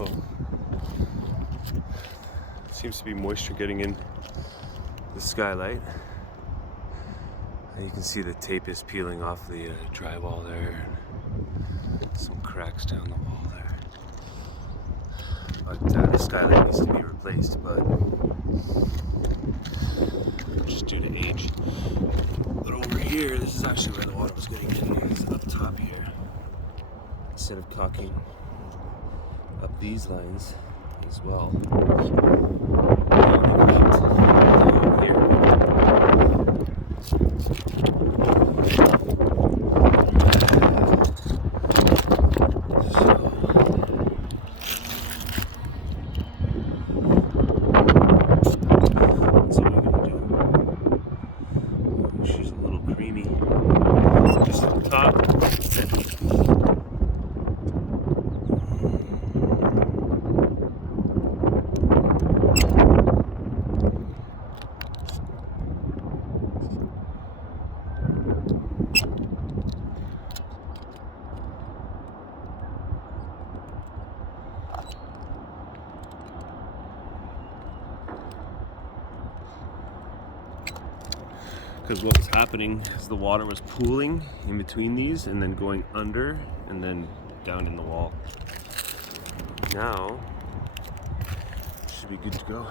So seems to be moisture getting in the skylight. And you can see the tape is peeling off the drywall there. Some cracks down the wall there. But the skylight needs to be replaced, but just due to age. But over here, this is actually where the water was getting in. It's up top here. Instead of caulking up these lines as well. She's a little creamy. Just at the top. Because what was happening is the water was pooling in between these and then going under and then down in the wall. Now, it should be good to go.